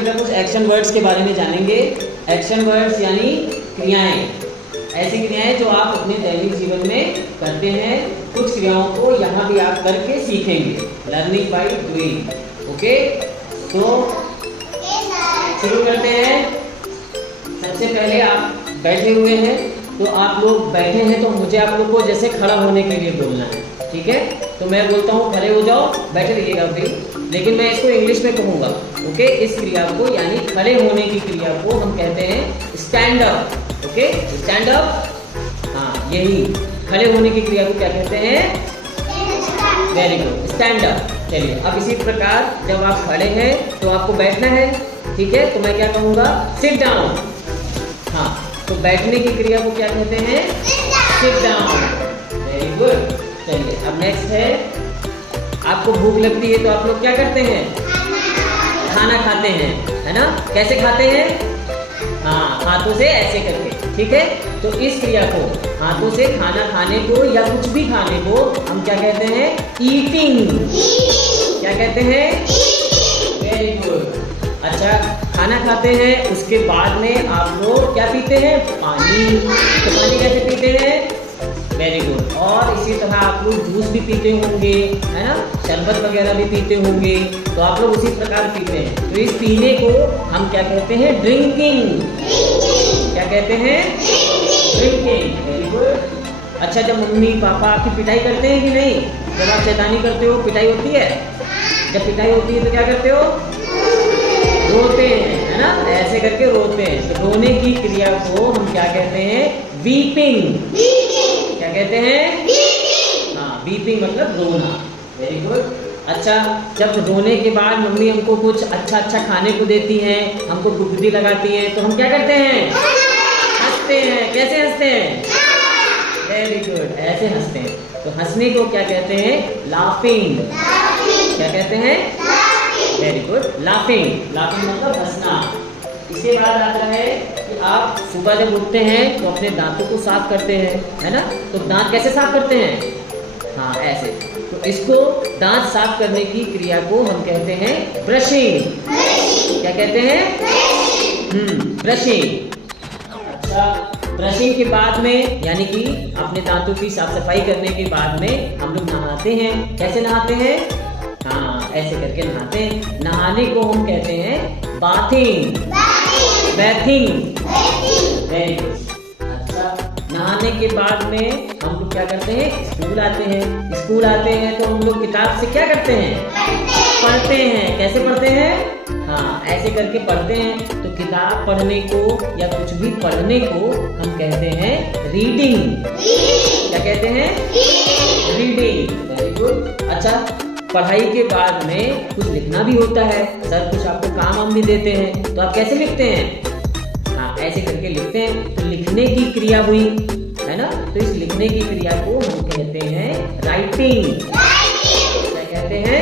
बेटा कुछ action words के बारे में जानेंगे। एक्शन वर्ड्स यानी क्रियाएं, ऐसी क्रियाएं जो आप अपने दैनिक जीवन में करते हैं। कुछ क्रियाओं को यहाँ भी आप करके सीखेंगे, लर्निंग बाय डूइंग। ओके, तो शुरू करते हैं। सबसे पहले आप बैठे हुए हैं, तो आप लोग बैठे हैं तो मुझे आप लोग को जैसे खड़ा होने के लिए बोलना है, ठीक है? तो मैं बोलता हूँ खड़े हो जाओ, बैठे रहिएगा भाई, लेकिन मैं इसको इंग्लिश में कहूँगा। ओके, इस क्रिया को यानी खड़े होने की क्रिया को हम कहते हैं stand up. Okay, stand up, हाँ यही खड़े होने की क्रिया को क्या कहते हैं? Very good, stand up. चलिए, अब इसी प्रकार जब आप खड़े हैं तो आपको बैठना है, ठीक है? तो मैं क्या कहूँगा? Sit down. हाँ, तो बैठने की क्रिया को क्या कहते हैं? Sit down. Very good. चलिए, अब नेक्स्ट है, आपको भूख लगती है तो आप लोग क्या करते हैं? खाना खाते हैं, है ना? कैसे खाते हैं? हाँ, हाथों से ऐसे करके, ठीक है? तो इस क्रिया को, हाथों से खाना खाने को या कुछ भी खाने को हम क्या कहते हैं? ईटिंग। क्या कहते हैं? Very good. अच्छा, खाना खाते हैं, उसके बाद में आप लोग क्या पीते हैं? पानी। तो पानी कैसे पीते हैं? Very good. और इसी तरह आप लोग जूस भी पीते होंगे, है ना? शरबत वगैरह भी पीते होंगे, तो आप लोग उसी प्रकार पीते हैं। तो इस पीने को हम क्या कहते हैं? ड्रिंकिंग। क्या कहते हैं? ड्रिंकिंग। Very good. अच्छा, जब मम्मी पापा आपकी पिटाई करते हैं कि नहीं? जब आप शैतानी करते हो, पिटाई होती है। जब पिटाई होती है तो क्या करते हो? रोते हैं, है ना? ऐसे करके रोते हैं। तो रोने की क्रिया को हम क्या कहते हैं? वीपिंग। क्या कहते हैं? हाँ, वीपिंग मतलब रोना। Very good. अच्छा, जब रोने के बाद मम्मी हमको कुछ अच्छा अच्छा खाने को देती हैं, हमको गुदगुदी लगाती हैं, तो हम क्या करते हैं? हंसते हैं। कैसे हंसते हैं? वेरी गुड, ऐसे हंसते हैं। तो हंसने को क्या कहते हैं? लाफिंग। क्या कहते हैं? Very good, laughing. लाफिंग मतलब हंसना। इसके बाद आता है कि आप सुबह जब उठते हैं तो अपने दांतों को साफ करते हैं, है ना? तो दांत कैसे साफ करते हैं? हाँ, ऐसे। तो इसको दांत साफ करने की क्रिया को हम कहते हैं ब्रशिंग। क्या कहते हैं? ब्रशिंग। अच्छा, ब्रशिंग के बाद में यानी कि अपने दांतों की साफ सफाई करने के बाद में हम लोग नहाते हैं। कैसे नहाते हैं? हाँ, ऐसे करके नहाते हैं। नहाने को हम कहते हैं बाथिंग। बैथिंग। Very good. अच्छा, नहाने के बाद में हम लोग क्या करते हैं? स्कूल आते हैं। स्कूल आते हैं तो हम लोग किताब से क्या करते हैं? पढ़ते हैं। कैसे पढ़ते हैं? हाँ, ऐसे करके पढ़ते हैं। तो किताब पढ़ने को या कुछ भी पढ़ने को हम कहते हैं रीडिंग। क्या कहते हैं? रीडिंग। Very good. अच्छा, पढ़ाई के बाद में कुछ लिखना भी होता है, सर कुछ आपको काम वाम भी देते हैं, तो आप कैसे लिखते हैं? हाँ, ऐसे करके लिखते हैं। तो लिखने की क्रिया हुई, है ना? तो इस लिखने की क्रिया को हम कहते हैं राइटिंग। क्या कहते हैं?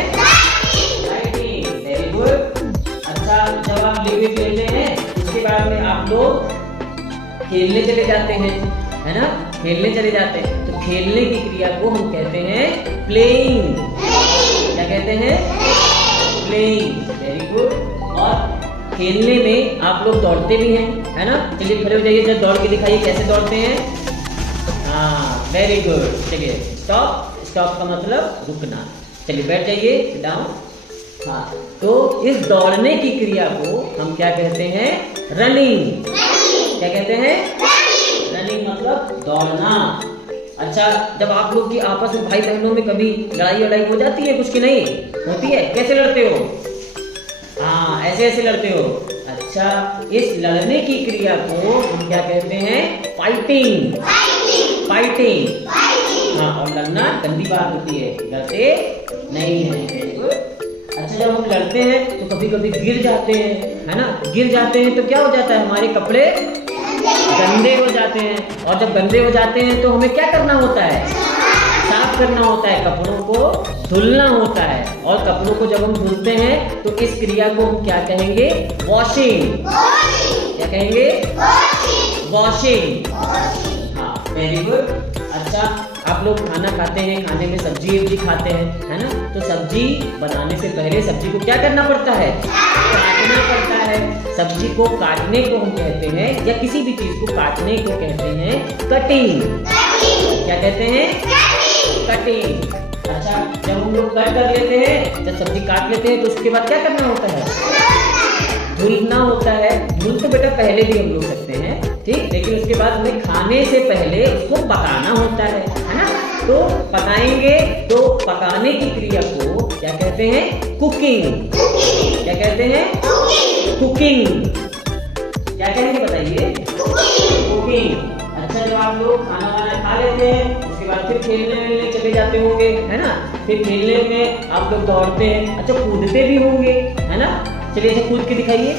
राइटिंग। Very good. अच्छा, जब आप लिख लेते हैं उसके बाद में आप लोग खेलने चले जाते हैं, है ना? खेलने चले जाते हैं। तो खेलने की क्रिया को हम कहते हैं प्लेइंग। क्या कहते हैं? प्लेइंग। Very good. और खेलने में आप लोग दौड़ते भी हैं, है ना? चलिए खड़े हो जाइए, जब दौड़ के दिखाइए कैसे दौड़ते हैं। हाँ, वेरी गुड। चलिए, स्टॉप। स्टॉप का मतलब रुकना। चलिए बैठ जाइए, सिट डाउन। हाँ, तो इस दौड़ने की क्रिया को हम क्या कहते हैं? रनिंग। क्या कहते हैं? रनिंग मतलब दौड़ना। अच्छा, जब आप लोग की आपस में भाई बहनों में कभी लड़ाई वड़ाई हो जाती है कुछ की नहीं होती है? कैसे लड़ते हो? हाँ, ऐसे ऐसे लड़ते हो। अच्छा, इस लड़ने की क्रिया को हम क्या कहते हैं? फाइटिंग। फाइटिंग। हाँ, और लड़ना गंदी बात होती है, लड़ते नहीं है। Very good. अच्छा, जब हम लड़ते हैं तो कभी कभी गिर जाते हैं, है ना? गिर जाते हैं तो क्या हो जाता है? हमारे कपड़े गंदे हो जाते हैं। और जब गंदे हो जाते हैं तो हमें क्या करना होता है? साफ करना होता है, कपड़ों को धुलना होता है। और कपड़ों को जब हम धुलते हैं तो इस क्रिया को हम क्या कहेंगे? वॉशिंग। क्या कहेंगे? वॉशिंग। हाँ, वेरी गुड। अच्छा, आप आप लोग खाना खाते हैं, खाने में सब्जी वब्जी खाते हैं, है ना? तो सब्जी बनाने से पहले सब्जी को क्या करना पड़ता है? काटना पड़ता है। सब्जी को काटने को हम कहते हैं, या किसी भी चीज को काटने को कहते हैं कटिंग। क्या कहते हैं? कटिंग। अच्छा, जब हम लोग कट कर लेते हैं, जब सब्जी काट लेते हैं, तो उसके बाद क्या करना होता है? धुलना होता है। धुल तो बेटा पहले भी हम लोग सकते हैं, ठीक, लेकिन उसके बाद हमें खाने से पहले उसको पकाना होता है ना? तो पकाएंगे, तो पकाने की क्रिया को क्या कहते हैं? कुकिंग। क्या कहते हैं? कुकिंग। क्या कहेंगे बताइए? कुकिंग। अच्छा, जब आप लोग खाना वाना खा लेते हैं, उसके बाद फिर खेलने चले जाते होंगे, है ना? फिर खेलने में आप लोग दौड़ते हैं, अच्छा कूदते भी होंगे, है ना? चलिए अच्छा कूद के दिखाइए।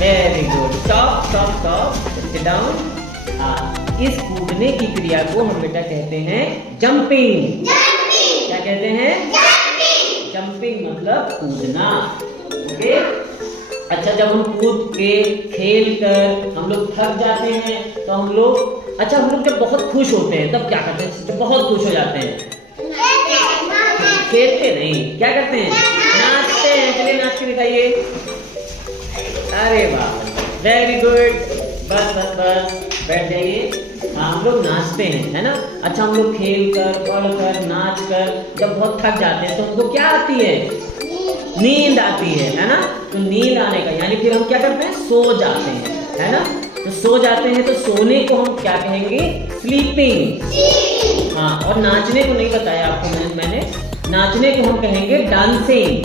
Very good. Stop stop stop, sit down. इस कूदने की क्रिया को हम बेटा कहते हैं जंपिंग। क्या कहते हैं? जंपिंग मतलब कूदना। ओके। अच्छा, जब हम कूद के खेल कर हम लोग थक जाते हैं, तो हम लोग, अच्छा हम लोग जब बहुत खुश होते हैं तब क्या करते हैं? जब बहुत खुश हो जाते हैं, खेलते नहीं, क्या करते हैं? नाचते हैं। चलिए नाच के दिखाइए। अरे वाह, वेरी गुड। बस बस बस, बैठ जाइए। हम लोग नाचते हैं, है ना? अच्छा, हम लोग खेल कर, पढ़ कर, नाच कर जब बहुत थक जाते हैं, तो हमको क्या आती है? नींद आती है ना? तो नींद आने का यानी फिर हम क्या करते हैं? सो जाते हैं, है ना? तो सो जाते हैं, तो सोने को हम क्या कहेंगे? स्लीपिंग। हाँ, और नाचने को नहीं बताया आपको मैंने। नाचने को हम कहेंगे डांसिंग,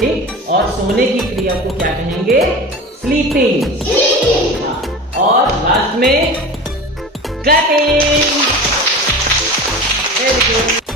ठीक, और सोने की क्रिया को क्या कहेंगे? स्लीपिंग। हाँ, और लास्ट में क्लैपिंग। Very good.